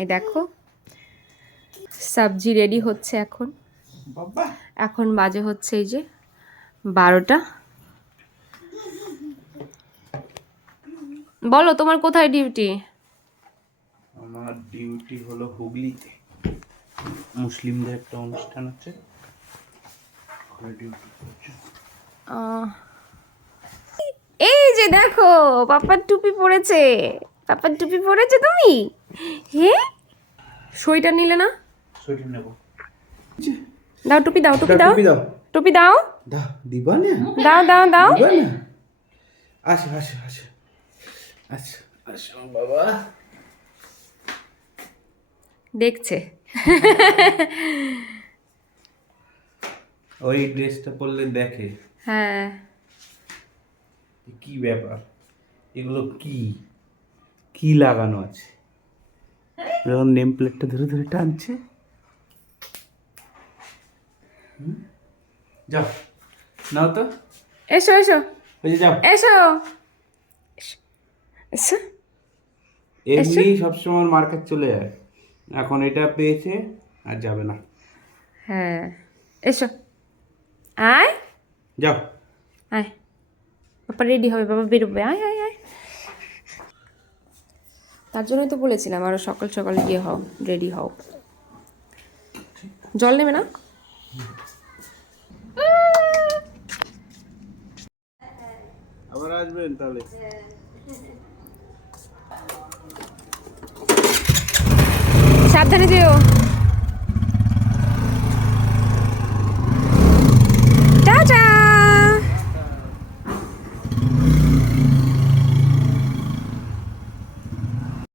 এই দেখো সবজি রেডি হচ্ছে এখন। এখন বাজে হচ্ছে এই যে 12টা। বলো তোমার কোথায় ডিউটি? আমার ডিউটি হলো হুগলিতে, মুসলিমদের একটা অনুষ্ঠান আছে, ডিউটি করছে। এই যে দেখো পাপার টুপি পরেছে। পাপার টুপি পরেছে তুমি? হ্যাঁ, সোয়েটার নিলে না? সোয়েটার নেব। দাও টুপি দাও, টুপি দাও, টুপি দাও, টুপি দাও, দাও, দিবা না? দাও দাও দাও। দিবা না? আসো আসো আসো আসো আসো বাবা। দেখছে। ওই ড্রেসটা পরলে দেখে হ্যাঁ, কি ব্যাপার, এগুলো কি কি লাগানো আছে। যখন নেম প্লেটটা ধরে ধরে টানছে। যাও নাও তো, এসো এসো ওই যে যাও। এসো এসো। এমনি সবসময় মার্কেট চলে যায়, এখন এটা পেয়েছে আর যাবে না। হ্যাঁ, এসো, আয় যাও। আয়, বাবা রেডি হবে, বাবা বেরোবে, আয় আয় আয়। তার জন্যই তো বলেছিলাম আরো সকাল সকাল গিয়ে হও, রেডি হও। জল নেবে না? আবার আসবেন তাহলে। সাবধানে যেও।